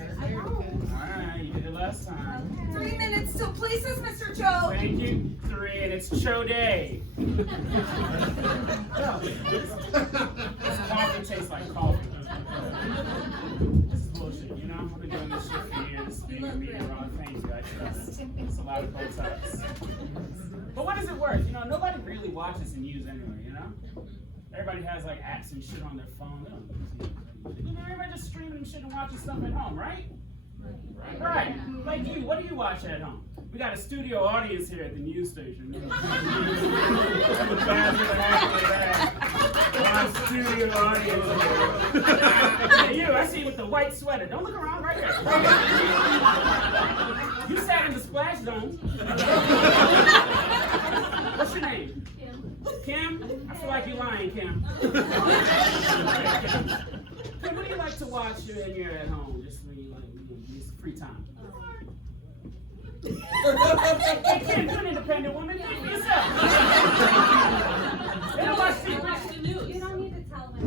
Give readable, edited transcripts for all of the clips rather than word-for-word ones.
Alright, you did it last time. 3 minutes till places, Mr. Cho. Thank you. 3, and it's Cho Day. This coffee tastes like coffee. This is bullshit, you know? I've been doing this shit for years. Being media wrong. Thank you, I trust. It's a lot of Botox. But what is it worth? You know, nobody really watches news anyway, you know? Everybody has like apps and shit on their phone. They don't use news. You know, everybody just streaming and shit and watching stuff at home, right? Right. Like you, what do you watch at home? We got a studio audience here at the news station. Our studio audience here. Yeah, you, I see you with the white sweater. Don't look around, right here. You sat in the splash zone. What's your name? Kim? I feel like you're lying, Kim. Kim, what do you like to watch when you're at home? Just when you use free time. Hey, Kim, you're an independent woman. Think for yourself. You don't watch You don't need to tell me.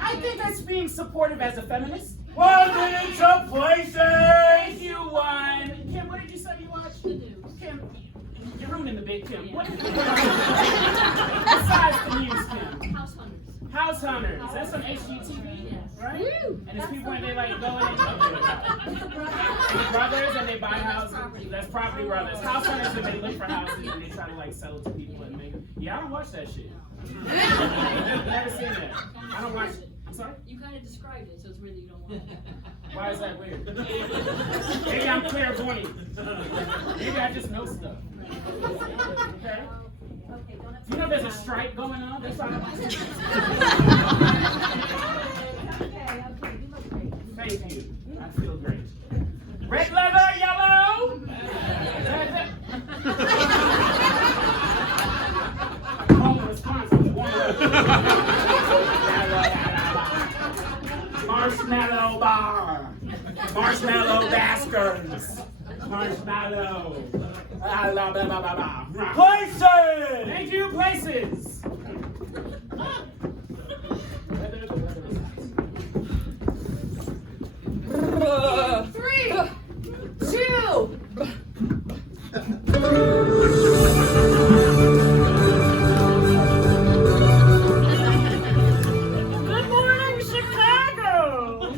I think that's being supportive as a feminist. 1 minute to places! Thank you, one. Kim, what did you say you watched? Kim, you're ruining the big Kim. What is besides the news, Kim? House Hunters. House Hunters. That's on HGTV, right? And it's people and they like go in and the brothers and they buy houses. That's Property Brothers. House Hunters and they look for houses and they try to like sell it to people and make. Yeah, I don't watch that shit. Never seen that. I don't watch. I'm sorry. You kind of described it, so it's weird that you don't want it. Why is that weird? Maybe I'm clairvoyant. Maybe I just know stuff. Okay. You know there's a strike going on? That's all. Thank you. I feel great. Red leather, yellow. Home in Wisconsin. Marshmallow bar. Marshmallow baskers. Marshmallow. Places! Thank you, places. 3, 2. Good morning, Chicago!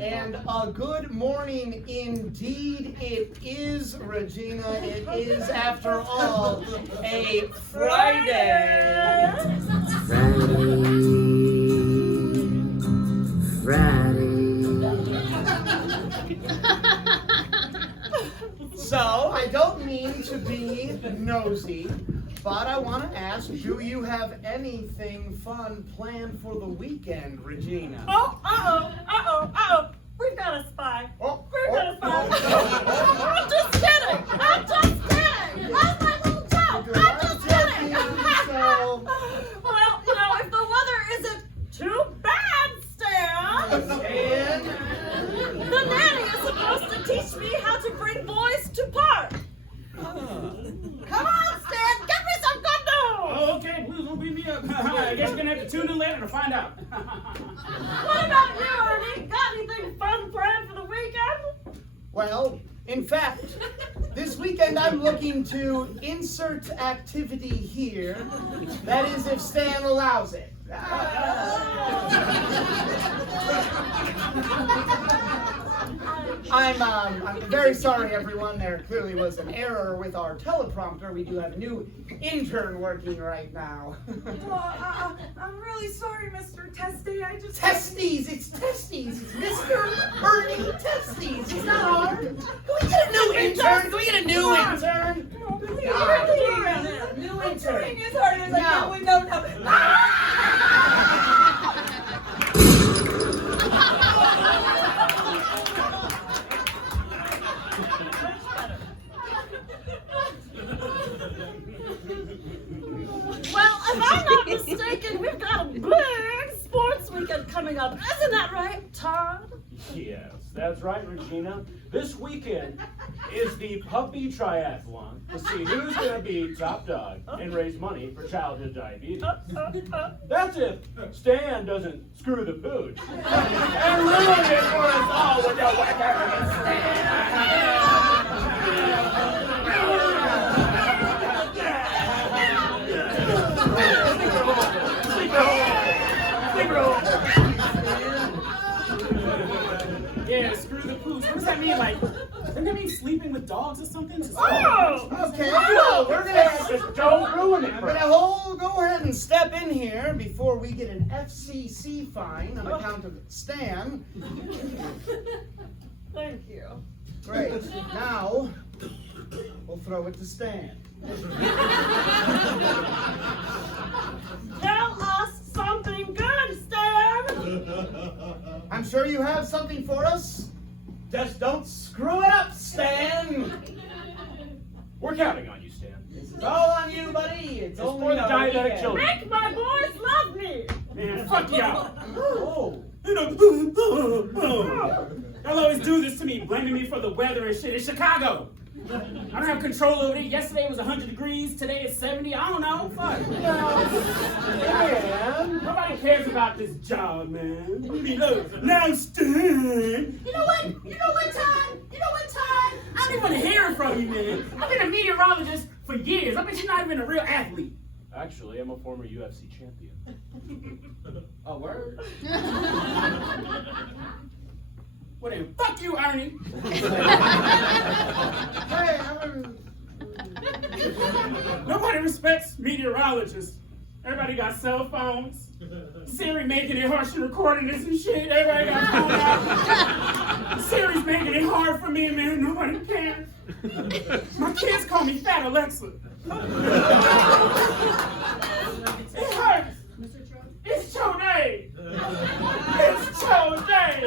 And a good morning indeed it is, Regina. It is, after all, a Friday. So, I don't mean to be nosy, but I want to ask, do you have anything fun planned for the weekend, Regina? Oh, we've got a spy. Oh, We've got a spy. oh. I'm just kidding. I'm just kidding. That's my little joke. I'm just kidding. So, Well, you know, if the weather isn't too bad, Stan, the nanny is supposed to teach me how to bring boys to park. Come on, Stan, get me some good news. Oh, okay, please don't beat me up. I guess you're gonna have to tune in later to find out. What about you, Ernie? Got anything fun planned for the weekend? well, in fact, this weekend I'm looking to insert activity here. That is, if Stan allows it. I'm very sorry, everyone. There clearly was an error with our teleprompter. We do have a new intern working right now. I'm really sorry, Mr. Testy. I just... Testes! It's Testes! It's Mr. Ernie Testes! It's not hard. Can we get a new intern? Can we get a new intern? New intern. As hard as I can, we don't know. Well, if I'm not mistaken, we've got a big sports weekend coming up. Isn't that right, Todd? Yes, that's right, Regina. This weekend is the puppy triathlon to see who's going to be top dog and raise money for childhood diabetes. That's if Stan doesn't screw the pooch and ruin it for us all that mean? Like, doesn't that mean sleeping with dogs or something? Just Okay, well, we're gonna Don't ruin it I'm for gonna us. go ahead and step in here before we get an FCC fine on account of Stan. Thank you. Great. Now we'll throw it to Stan. Tell us something good, Stan! I'm sure you have something for us. Just don't screw it up, Stan. We're counting on you, Stan. This is all on you, buddy. It's It's only for the a diabetic weekend. children. Make my boys love me! Man, fuck y'all. Oh. You know, y'all always do this to me, blaming me for the weather and shit. It's Chicago. I don't have control over it. Yesterday it was 100 degrees. Today it's 70. I don't know. Fuck. Stan. Nobody cares about this job, man. Now, Stan. You know what? Todd? I don't even want to hear it from you, man. I've been a meteorologist for years. I bet you're not even a real athlete. Actually, I'm a former UFC champion. A word? Well then, fuck you, Ernie. Hey, Nobody respects meteorologists. Everybody got cell phones. Siri making it hard. She recording this and shit. Everybody got phone out. Siri's making it hard for me, man. Nobody cares. My kids call me Fat Alexa. It hurts. It's show day. It's show day.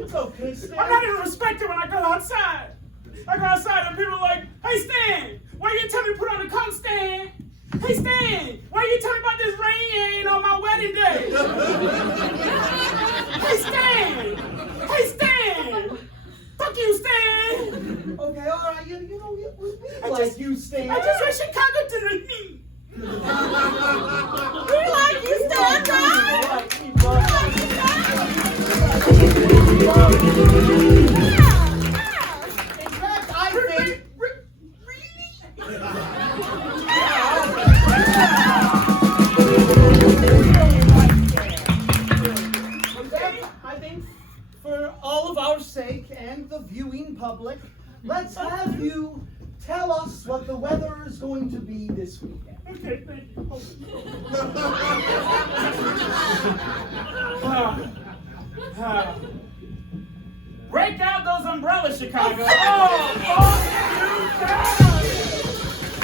it's okay, Stan. I'm not even respected when I go outside. I go outside and people are like, hey Stan, why you tell me to put on the coat, Stan? Hey Stan, why you tell me about this rain ain't on my wedding day? Hey Stan! Hey Stan! Fuck you, Stan! Okay, all right. You know, we I like just- you, Stan. I just wish Chicago to like me. We like you, Stan, right? In fact, I think. I think for all of our sake and the viewing public, let's have you tell us what the weather is going to be this weekend. Okay, thank you. Break out those umbrellas, Chicago. Oh, fuck you, guys.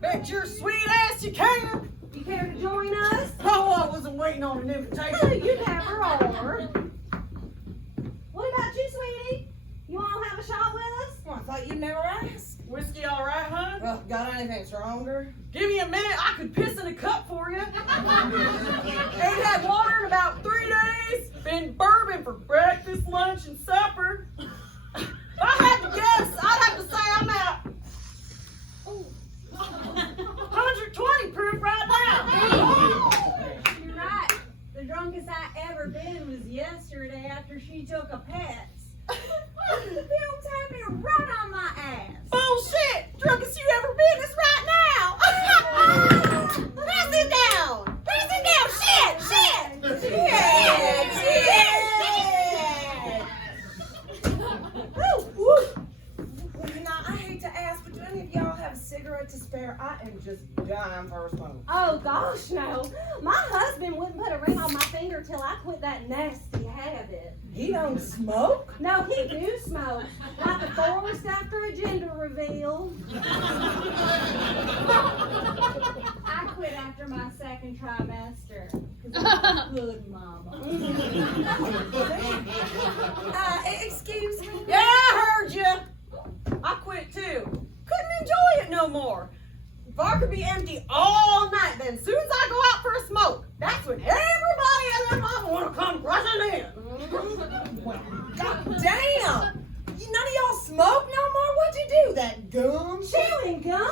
Bet your sweet ass you can. You care to join us? Oh, I wasn't waiting on an invitation. You never are. What about you, sweetie? You want to have a shot with us? Well, I thought you'd never ask. Whiskey all right, huh? Well, got anything stronger? Give me a minute, I could piss in a cup for you. Ain't had water in about 3 days. Been bourbon for breakfast, lunch, and supper. If I had to guess, I'd have to say I'm at 120 proof right now. You're right. The drunkest I ever been was yesterday after she took a piss. The fumes had me right on my ass. Bullshit! Drunkest you ever been is right now. Pass it down. Pass it down. Shit. Well, you know, I hate to ask, but do any of y'all have a cigarette to spare? I am just dying for a smoke. Oh gosh, no. My husband wouldn't put a ring on my finger till I quit that nasty habit. He don't smoke? No, he do smoke. Like a forest after a gender reveal. I quit after my second trimester. Because I'm a good mama. Excuse me? Yeah, I heard you. I quit too. Couldn't enjoy it no more. The bar could be empty all night, then as soon as I go out for a smoke, that's when everybody and their mama want to come rushing in. Well, goddamn! None of y'all smoke no more? What'd you do? That gum? Chewing gum?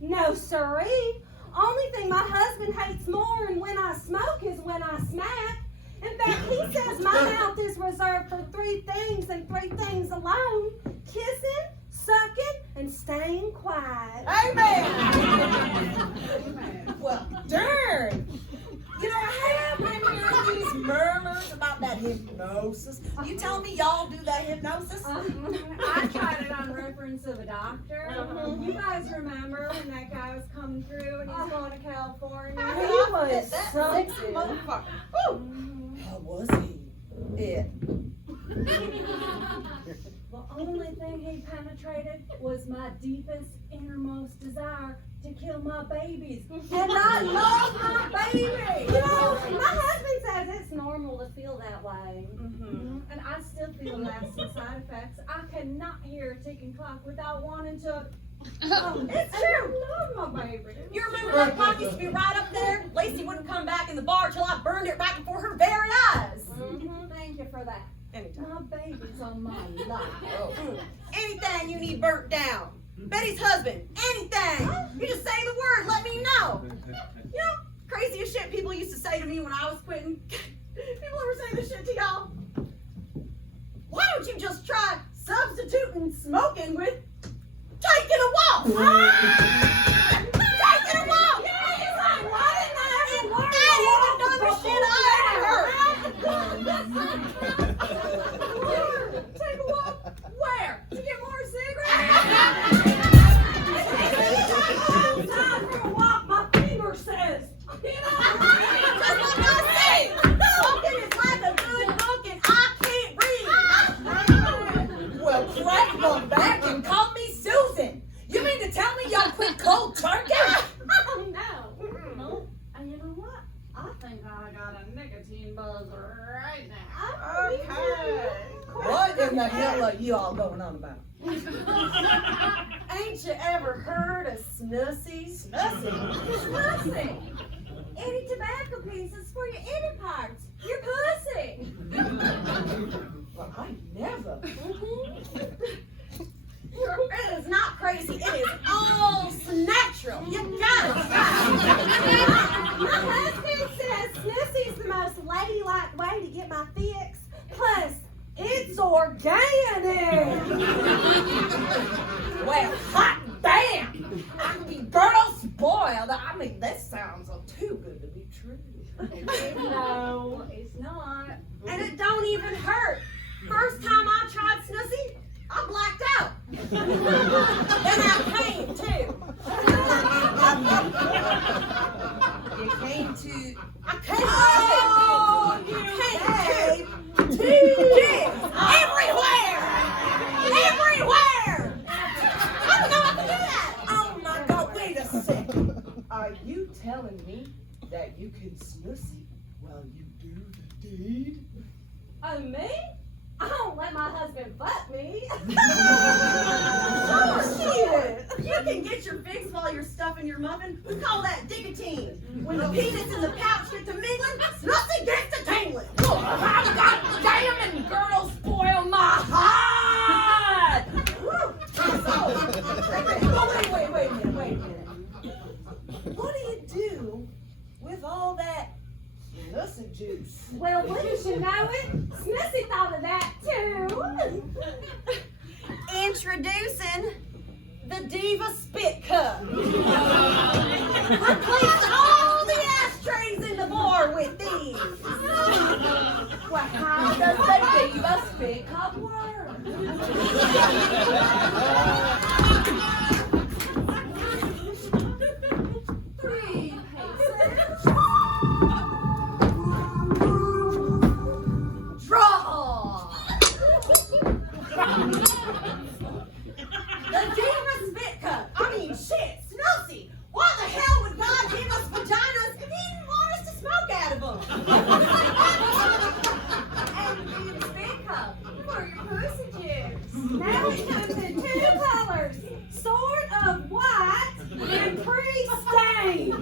No, siree. Only thing my husband hates more than when I smoke is when I smack. In fact, he says my mouth is reserved for 3 things and 3 things alone. Kissing, sucking, and staying quiet. Amen! Well, darn! You know, I have been hearing these murmurs about that hypnosis. You telling me y'all do that hypnosis? I tried it on reference of a doctor. You guys remember when that guy was coming through and he's going to California? He was something. motherfucker. Woo! How was he? Yeah. The only thing he penetrated was my deepest, innermost desire to kill my babies. And I love my baby! You know, my husband says it's normal to feel that way. And I still feel nasty side effects. I cannot hear a ticking clock without wanting to... it's true! I love my baby. You remember that clock used to be right up there? Lacey wouldn't come back in the bar till I burned it right before her very eyes. Thank you for that. Anytime. My baby's on my life. Anything you need burnt down. Betty's husband, anything. You just say the word, let me know. You know, craziest shit people used to say to me when I was quitting. People ever say this shit to y'all? Why don't you just try substituting smoking with taking a walk? Taking a walk! Yeah, he's like, what in the world? That is the dumbest shit I ever heard. Take a walk. Where? To get more cigarettes? Time for a walk, my finger says. You know, Just like I say, smoking is like a good book and I can't read. Well, crack them back and call me Susan. You mean to tell me y'all quit cold turkey? No. And you know what? I think I got a nicotine buzz right now. Okay. What in the hell are you all going on about? Ain't you ever heard of Snussy? Pussy. Any tobacco pieces for your inner parts. Your pussy. Well, I never. It is not crazy. It is all natural. You gotta stop. My husband says Snussy's the most ladylike way to get my fix. Plus, it's organic. Well, hot damn! I mean, girl spoiled. I mean, this sounds too good to be true. No, it's not. And it don't even hurt. First time I tried Snussy, I blacked out. Then I came too. You came to. I came to. Kids everywhere. I don't know how to do that. Oh my God! Wait a second. Are you telling me that you can snussy while you do the deed? Oh, me? I don't let my husband fuck me. Sure, shit. You can get your fix while you're stuffing your muffin. We call that nicotine. When the penis in the pouch get to mingling, Snussy gets to tingling. Goddamn, and girdle spoil my heart. Wait a minute. What do you do with all that Snussy juice? Well, wouldn't you know it? Snussy thought of that too. Introducing the Diva Spit Cup. Replace all the ashtrays in the bar with these. Well, how does the Diva Spit Cup work? And speak up for your passages. Now it comes in two colors, sort of white and pre-stained.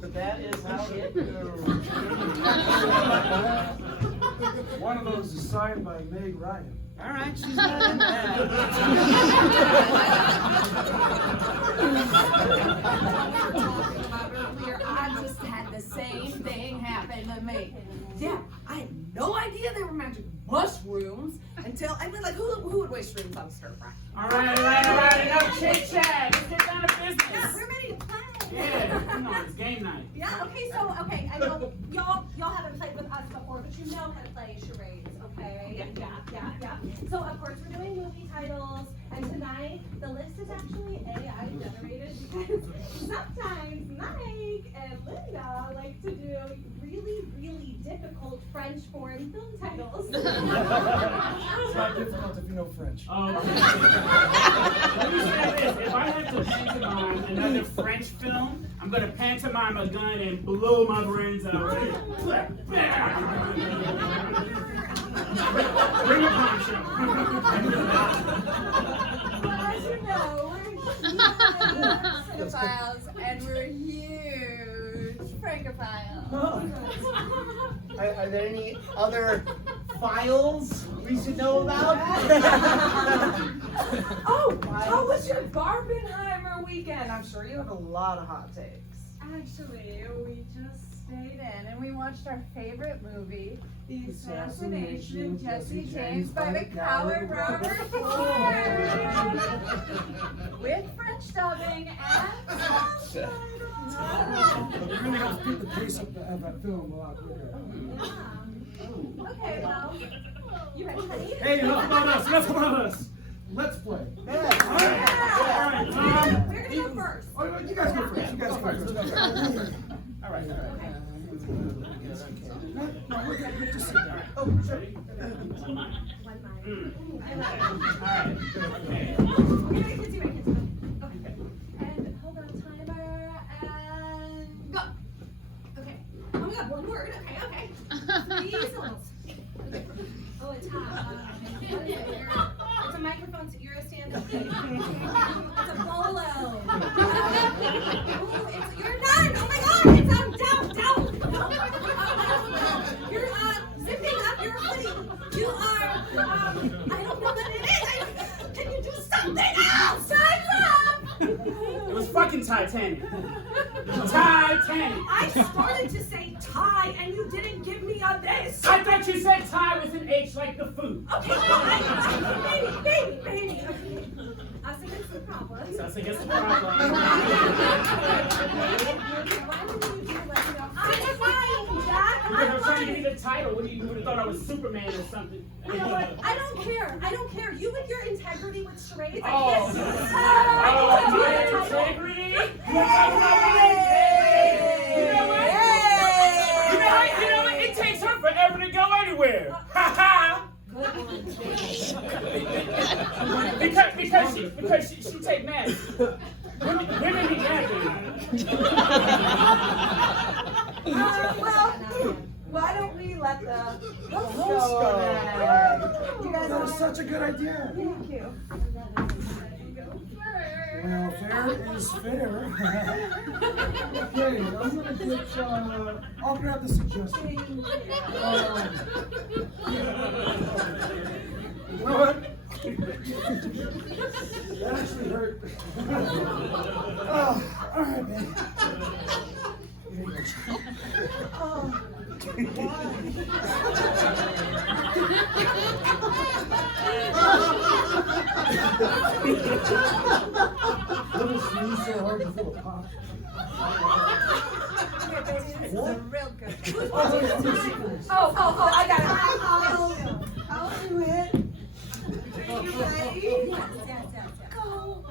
But that is how it goes. One of those is signed by Meg Ryan. All right, she's not in that. I just had the same thing happen to me. Yeah, I had no idea they were magic mushrooms until I mean, like, who would waste shrooms on stir fry? All right, enough chit chat. Let's get down to business. Yeah, we're ready to play. Yeah, come on, it's game night. Yeah, okay, I know y'all haven't played with us before, but you know how to play charades, okay? Yeah. So of course we're doing movie titles, and tonight the list is actually AI generated because sometimes Mike and Linda like to do really difficult French foreign film titles. It's not difficult if you know French. Let me say this, if I had to pantomime another French film, I'm gonna pantomime a gun and blow my brains out. Bring a poncho. As you know, we're cinephiles and we're huge francophiles. Are there any other files we should know about? Oh, how was your Barbenheimer weekend? I'm sure you have a lot of hot takes. Actually, we just stayed in and we watched our favorite movie, The Assassination of Jesse James by the coward Robert Ford, with French dubbing and subtitles. You're gonna have to keep the pace up that film a lot quicker. Okay, well, you ready, honey? Hey, enough about us. Let's play. All right, Tom. We're gonna go first. Oh, you guys go first. All right. No, we're good. We just sit down. Oh, sure. One mic. All right. Okay. Okay, kids, you ready, kids? Okay. And hold on, timer, and go. Okay. Oh my God, one word. Okay. 3 syllables. Okay. Oh, it's a microphone. You're a stand-up. It's a bolo. Oh, you're not You're zipping up your hoodie. You are, I don't know what it is. Can you do something else? Time's up! It was fucking Titanic. Titanic. I started to say tie and you didn't give me a this. I thought you said tie with an H like the food. Okay, baby. Okay. Us against the problem. Us against the problem. I'm fine, Jack. Because I'm trying to give you the title. What, you would have thought I was Superman or something. You know what? I don't care. You with your integrity with charades. I Oh, can't do my it. integrity? You know what? It takes her forever to go anywhere. Ha ha. Because she take mad. Women be mad. Well, why don't we let the host go? You guys That was want such a good idea. Thank you. Well, fair is fair. Okay, I'm gonna get, I'll grab the suggestion. You know what? That actually hurt. Oh, all right, man. Here you go. Little sneeze so hard you feel a pop. Real good. Oh, I got it. I'll do it. Are you ready? Yes. Go.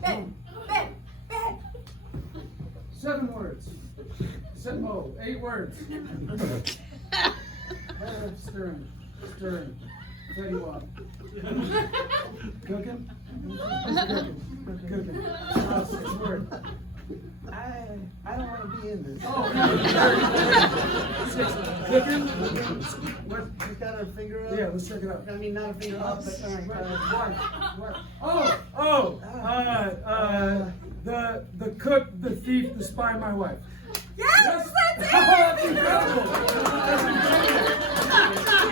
Ben. 7 words. 8 words. Stirring. Tell you what. Cooking. 6 words. I don't want to be in this. Oh, cooking. What? She's got her finger up. Yeah, let's check it out. I mean, not a finger up, but all right. The cook, the thief, the spy, my wife. Yes, that's That's incredible.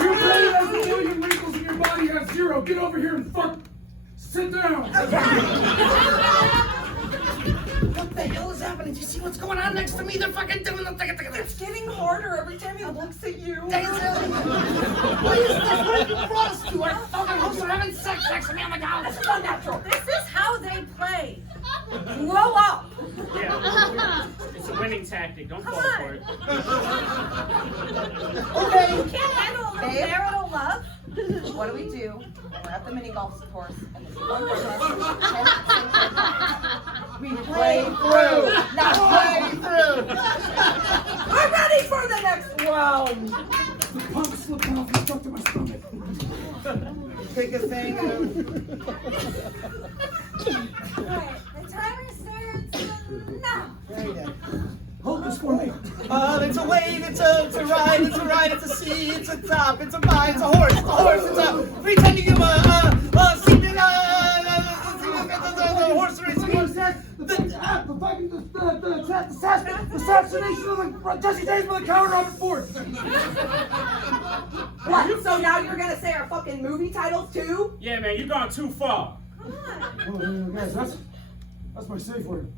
Your brain has a million wrinkles and your body has 0. Get over here and fuck. Sit down. What the hell is happening? Do you see what's going on next to me? They're fucking doing the thing. It's getting harder every time he looks at you. What is this? What have you brought us to? Our fucking hosts are having sex next to me on the couch. This is unnatural. This is how they play. Grow up. Yeah. It's a winning tactic. Don't fall for it. Okay. You can't handle a little Babe. marital love. What do we do when we're at the mini golf course and there's one person we play through. Not play through. I'm ready for the next round. The pump slipped off and stuck to my stomach. Take a thing. Alright, the timer starts now. There you go. Hold this for me. It's a wave, it's a ride, it's a ride, it's a sea, it's a top, it's a ride, it's a horse, it's a every time you give a seating, the horse race, the assassination of Jesse James by the coward Robert Ford. What? So now you're gonna say our fucking movie titles too? Yeah, man, you've gone too far. Oh, guys, that's my safe word.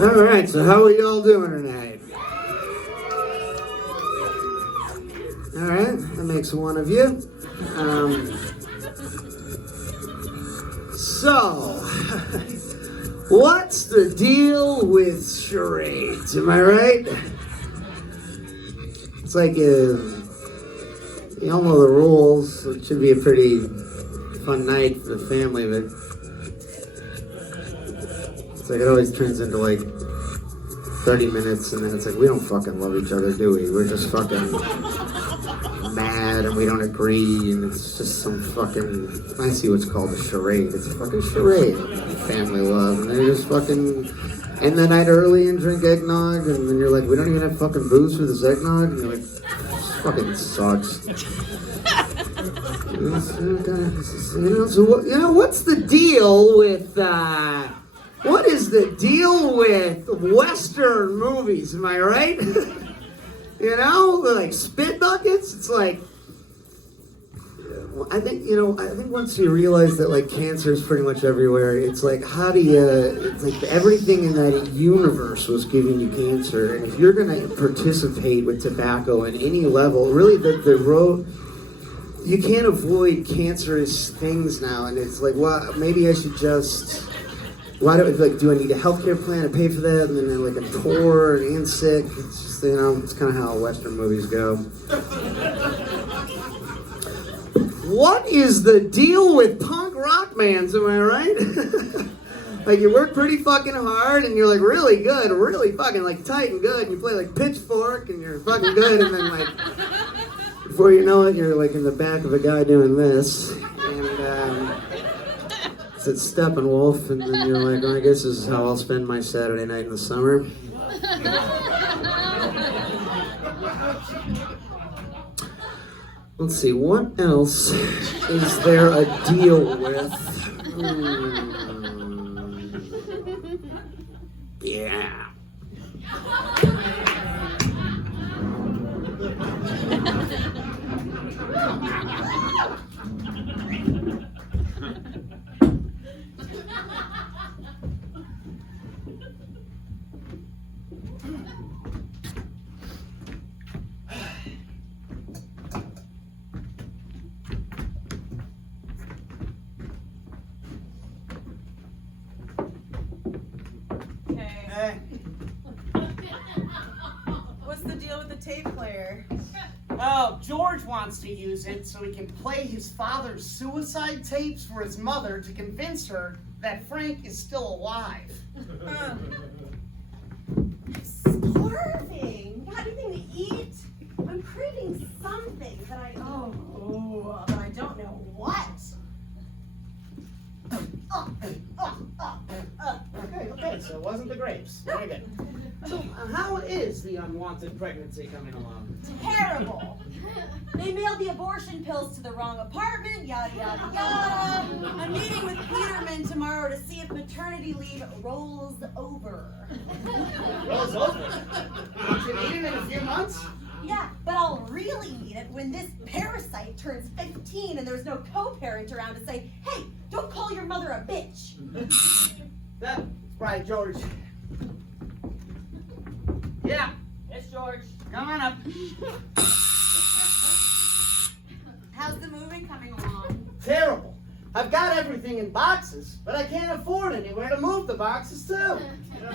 All right, so how are y'all doing tonight? All right, that makes makes one of you. So, what's the deal with charades? Am I right? It's like you all know the rules. It should be a pretty fun night for the family, but it's like it always turns into like 30 minutes, and then it's like we don't fucking love each other, do we? We're just fucking mad, and we don't agree, and it's just some fucking. I see what's called a charade. It's a fucking charade. Family love, and they're just fucking. End the night early and drink eggnog, and then you're like, we don't even have fucking booze for this eggnog, and you're like, this fucking sucks. So what's the deal with, what is the deal with Western movies, am I right? Like spit buckets, it's like, I think once you realize that like cancer is pretty much everywhere, it's like how do you, it's like everything in that universe was giving you cancer, and if you're gonna participate with tobacco at any level, really the road, you can't avoid cancerous things now, and it's like, well, maybe I should just, do I need a healthcare plan to pay for that, and then like I'm poor and sick, it's just, it's kind of how Western movies go. What is the deal with punk rock bands, am I right? Like you work pretty fucking hard and you're like really good, really fucking like tight and good, and you play like Pitchfork and you're fucking good, and then like before you know it you're like in the back of a guy doing this, and it's Steppenwolf, and then you're like, oh, I guess this is how I'll spend my Saturday night in the summer. Let's see, what else is there a deal with? Yeah. What's the deal with the tape player? Oh, George wants to use it so he can play his father's suicide tapes for his mother to convince her that Frank is still alive. Starving. Got anything to eat? I'm craving something, but I don't know what. Okay, so it wasn't the grapes. Very good. So, how is the unwanted pregnancy coming along? Terrible. They mailed the abortion pills to the wrong apartment, yada, yada, yada. I'm meeting with Peterman tomorrow to see if maternity leave rolls over. Rolls over? Don't you need it in a few months? Yeah, but I'll really need it when this parasite turns 15 and there's no co-parent around to say, hey, don't call your mother a bitch. That's right, George. Yeah. It's George. Come on up. How's the movie coming along? Terrible. I've got everything in boxes, but I can't afford anywhere to move the boxes to. I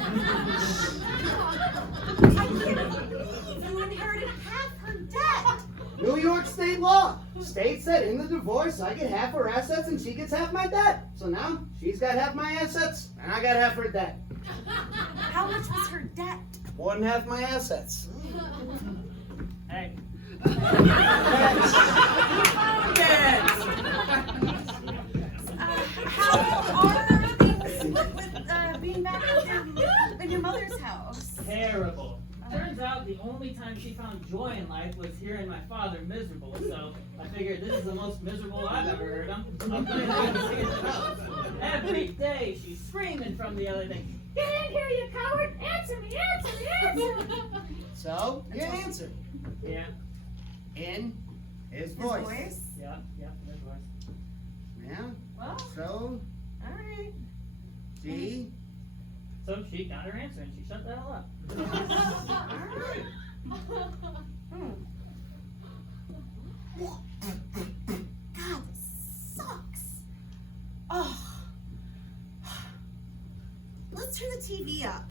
can't believe you inherited half her debt. New York state law states that in the divorce I get half her assets and she gets half my debt. So now she's got half my assets and I got half her debt. How much was her debt? More than half my assets. Hey. How are things with being back in your mother's house? Terrible. Turns out the only time she found joy in life was hearing my father miserable, so I figured this is the most miserable I've ever heard him. Every day she's screaming from the other thing, "Get in here, you coward! Answer me, answer me, answer me!" So, you answered. Yeah, In his voice. yeah, his voice. Yeah. Well, So, alright. she. So she got her answer and she shut the hell up. Alright. God, this sucks. Oh. Let's turn the TV up.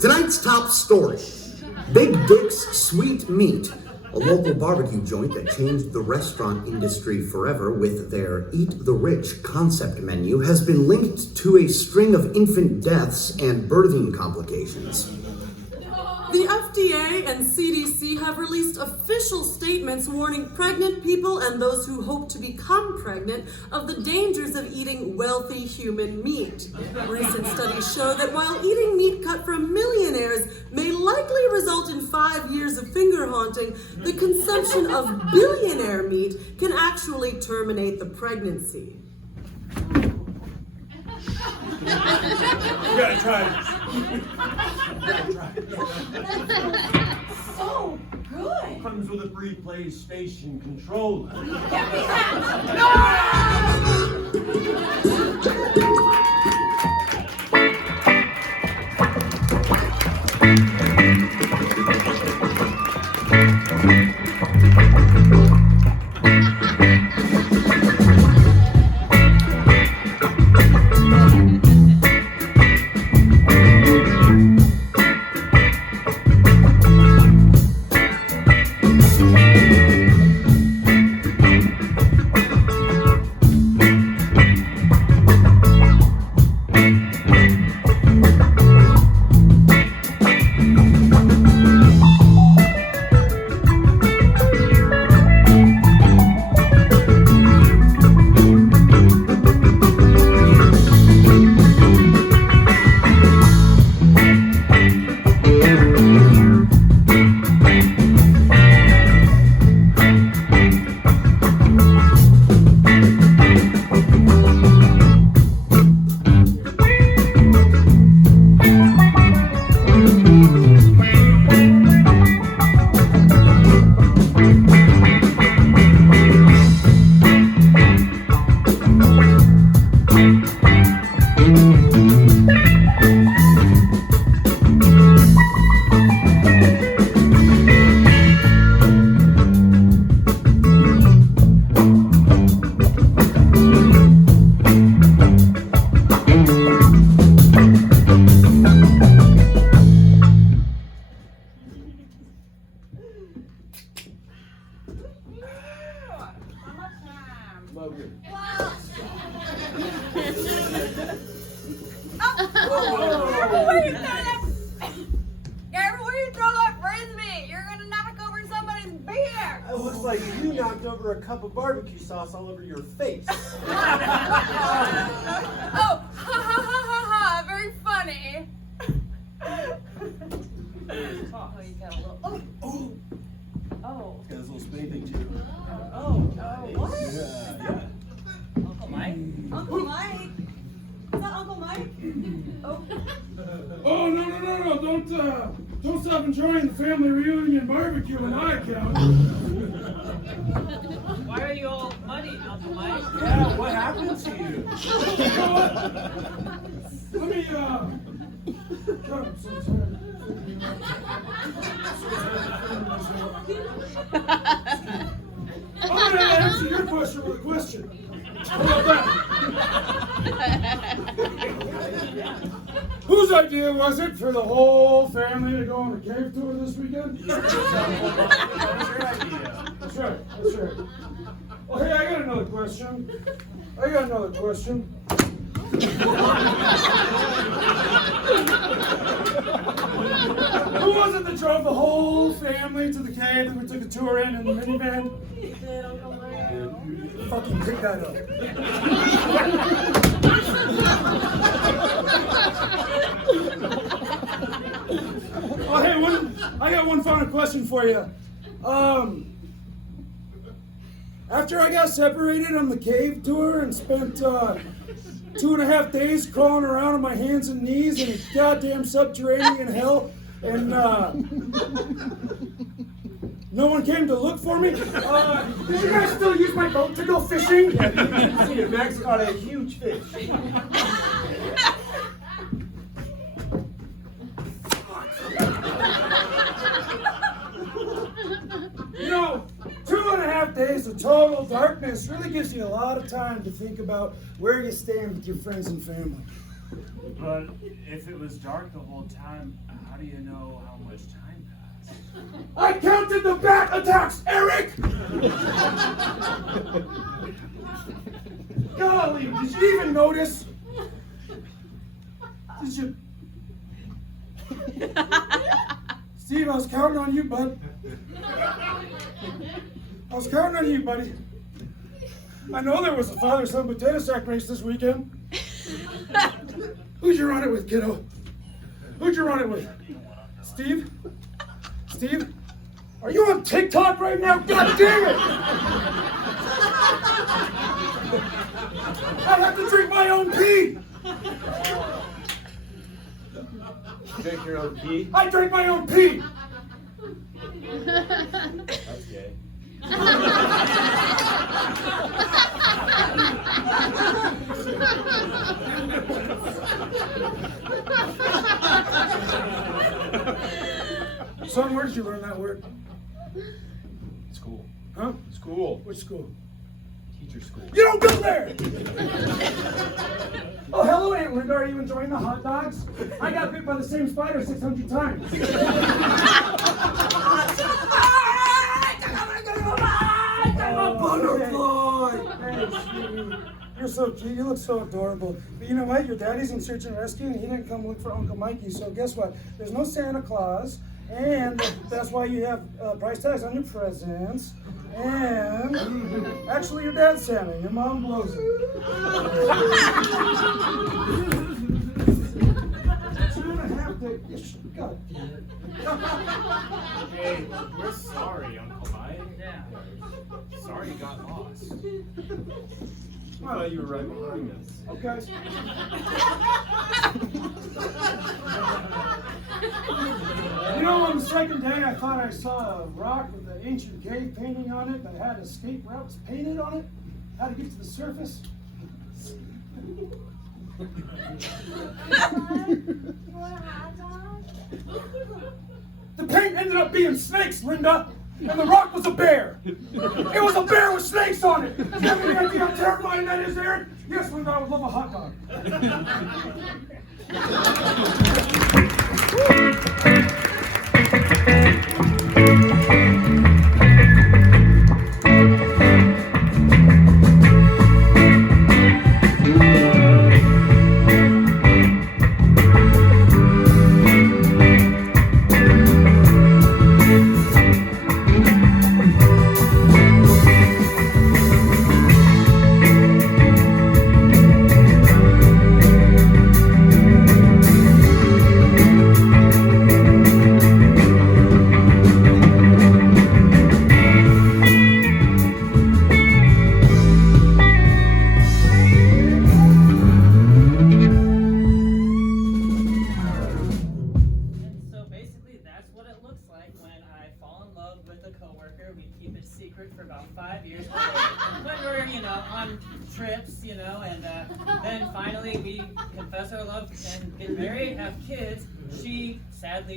Tonight's top story, Big Dick's Sweet Meat, a local barbecue joint that changed the restaurant industry forever with their Eat the Rich concept menu, has been linked to a string of infant deaths and birthing complications. The FDA and CDC have released official statements warning pregnant people and those who hope to become pregnant of the dangers of eating wealthy human meat. Recent studies show that while eating meat cut from millionaires may likely result in 5 years of finger haunting, the consumption of billionaire meat can actually terminate the pregnancy. You gotta try this. So good. Comes with a free PlayStation controller. Give me that. It looks like you knocked over a cup of barbecue sauce all over your face. Oh, ha ha ha ha ha, very funny. Oh, you got a little, oh. It's got this little spinny thing too. What? Yeah. Uncle Mike? Uncle Mike? Is that Uncle Mike? Oh, no, don't stop enjoying the family reunion barbecue on my account. Why are you all muddy, Uncle Mike? Yeah, what happened to you? You know what? Let me, God, I'm so sorry. I'm gonna answer your question with a question. How about that? Whose idea was it for the whole family to go on a cave tour this weekend? That's your idea. That's right. Well, hey, I got another question. Who was it that drove the whole family to the cave that we took a tour in the minivan? Fucking pick that up. Oh, hey, I got one final question for you. After I got separated on the cave tour and spent 2.5 days crawling around on my hands and knees in a goddamn subterranean hell, and no one came to look for me. Did you guys still use my boat to go fishing? Yeah, you can see it. Max caught a huge fish. total darkness really gives you a lot of time to think about where you stand with your friends and family. But if it was dark the whole time, how do you know how much time passed? I counted the bat attacks, Eric! Golly, did you even notice? Did you? Steve, I was counting on you, bud. I was counting on you, buddy. I know there was a father-son potato sack race this weekend. Who'd you run it with, kiddo? Who'd you run it with? Steve? Steve? Are you on TikTok right now? God damn it! I have to drink my own pee! Drink your own pee? I drink my own pee! That's gay. Son, where did you learn that word? School. Huh? School. Which school? Teacher school. You don't go there! Oh, hello, Aunt Linda. Are you enjoying the hot dogs? I got bit by the same spider 600 times. I'm a butterfly! Hey, sweetie. You're so cute. You look so adorable. But you know what? Your daddy's in search and rescue, and he didn't come look for Uncle Mikey. So guess what? There's no Santa Claus, and that's why you have price tags on your presents. And actually, your dad's Santa. Your mom blows it. 2.5 days. God damn it. Hey, we're sorry, Uncle Mike. Yeah. Sorry you got lost. I thought you were right behind us. Okay. You know, on the second day, I thought I saw a rock with an ancient cave painting on it that had escape routes painted on it. How to get to the surface. The paint ended up being snakes, Linda, and the rock was a bear. It was a bear with snakes on it. You have any idea how terrifying that is, Eric? Yes, Linda, I would love a hot dog.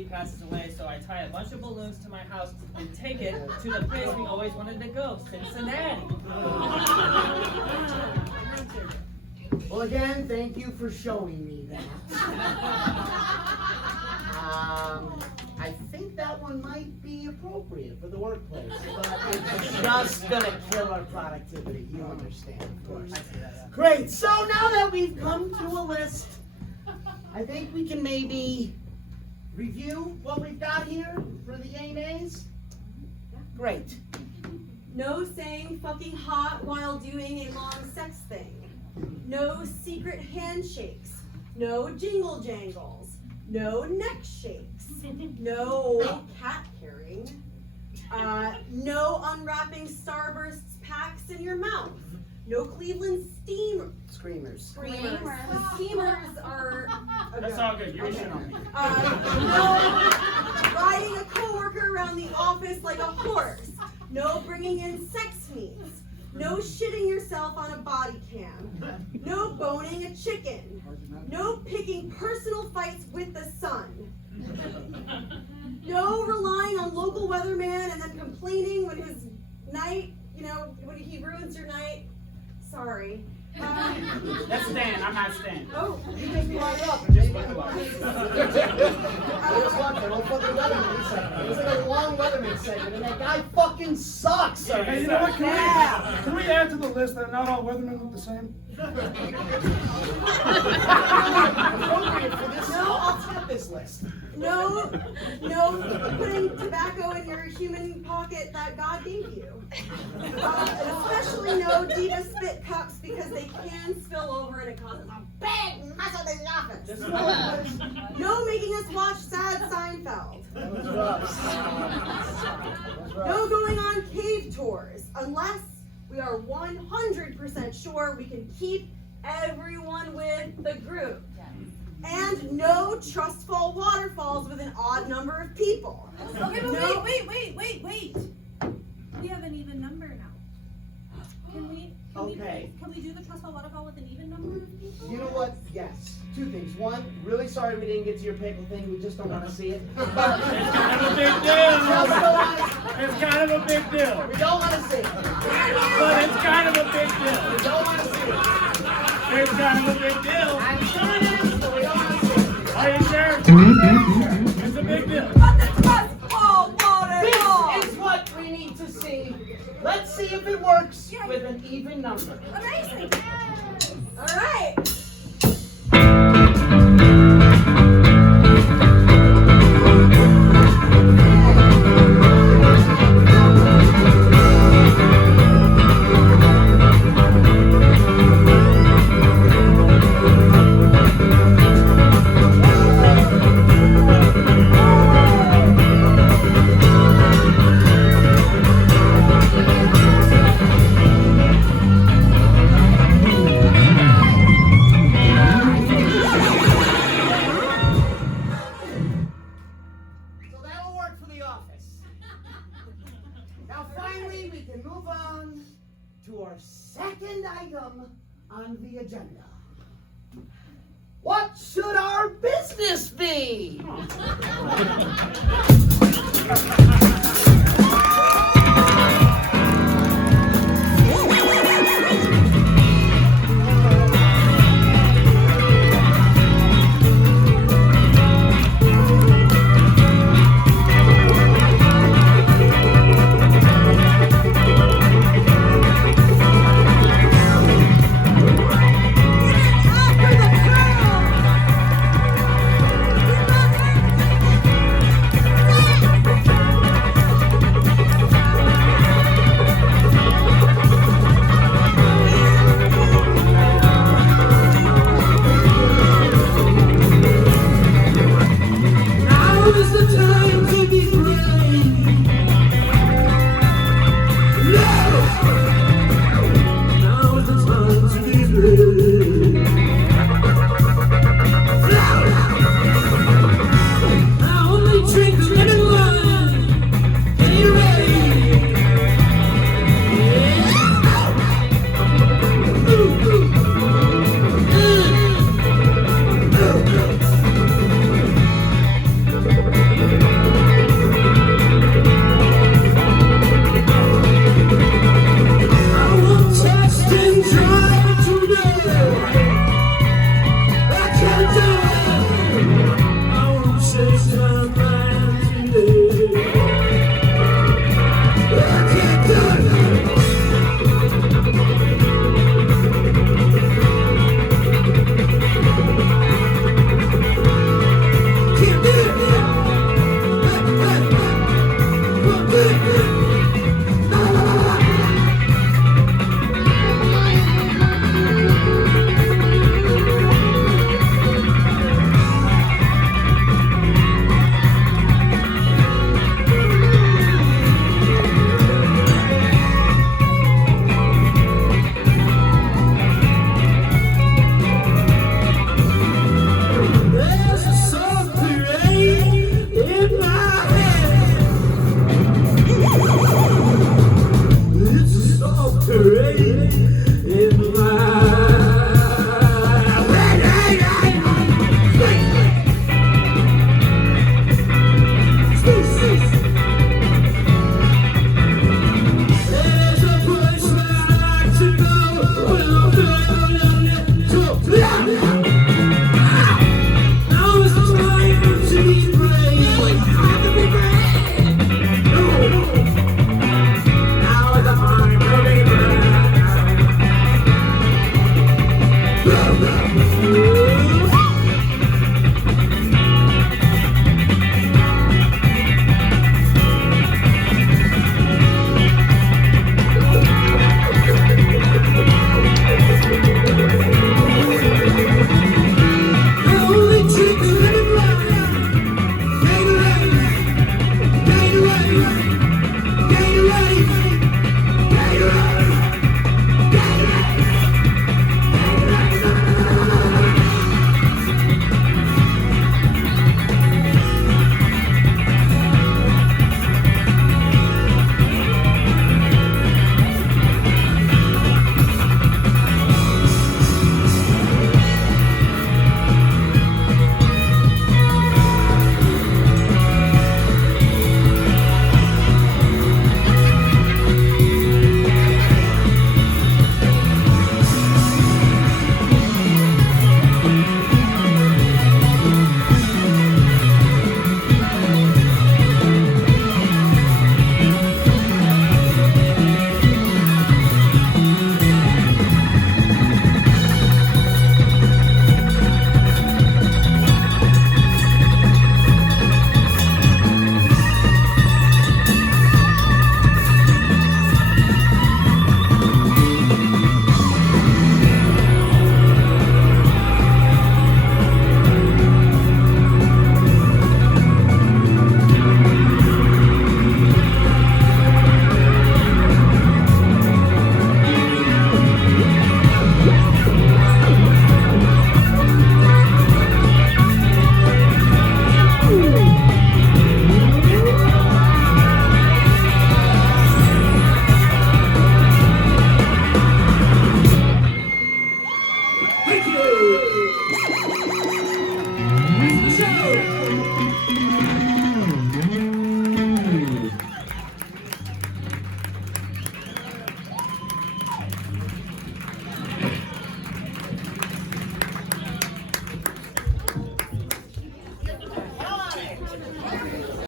Passes away, so I tie a bunch of balloons to my house and take it to the place we always wanted to go, Cincinnati. Well, again, thank you for showing me that. I think that one might be appropriate for the workplace, but it's just gonna kill our productivity. You understand, of course. Great. So now that we've come to a list, I think we can maybe review what we've got here for the A-Mays? Great. No saying fucking hot while doing a long sex thing. No secret handshakes. No jingle jangles. No neck shakes. No cat carrying. No unwrapping Starburst packs in your mouth. No Cleveland Screamers. Steamers are... That's all good. You're shit on me. No riding a coworker around the office like a horse. No bringing in sex meats. No shitting yourself on a body cam. No boning a chicken. No picking personal fights with the sun. No relying on local weatherman and then complaining when his night, when he ruins your night, sorry. That's Stan. I'm not Stan. Oh, You just brought it up. Just look alike. Here's one for no fucking Weatherman segment. It was like a long Weatherman segment, and that guy fucking sucks. Hey, you know what? Can we add to the list that not all weathermen look the same? Appropriate for this. I'll tap this list. no putting tobacco in your human pocket that God gave you. And especially no diva spit cups because they can spill over and it causes a big mess up in the office. No making us watch sad Seinfeld. That was rough. No going on cave tours unless we are 100% sure we can keep everyone with the group. And no trustful waterfalls with an odd number of people. Okay, but wait. We have an even number now. Can we do the trustful waterfall with an even number of people? You know what? Yes. Two things. One, really sorry we didn't get to your paper thing. We just don't want to see it. But It's kind of a big deal. It's kind of a big deal. we don't want to see it. But it's kind of a big deal. We don't want to see it. It's kind of a big deal. I'm sure it is, but we don't want to see it. Are you sure? It's a big deal. This is what we need to see. Let's see if it works with an even number. Amazing. All right. So that'll work for the office. Now finally we can move on to our second item on the agenda. What should our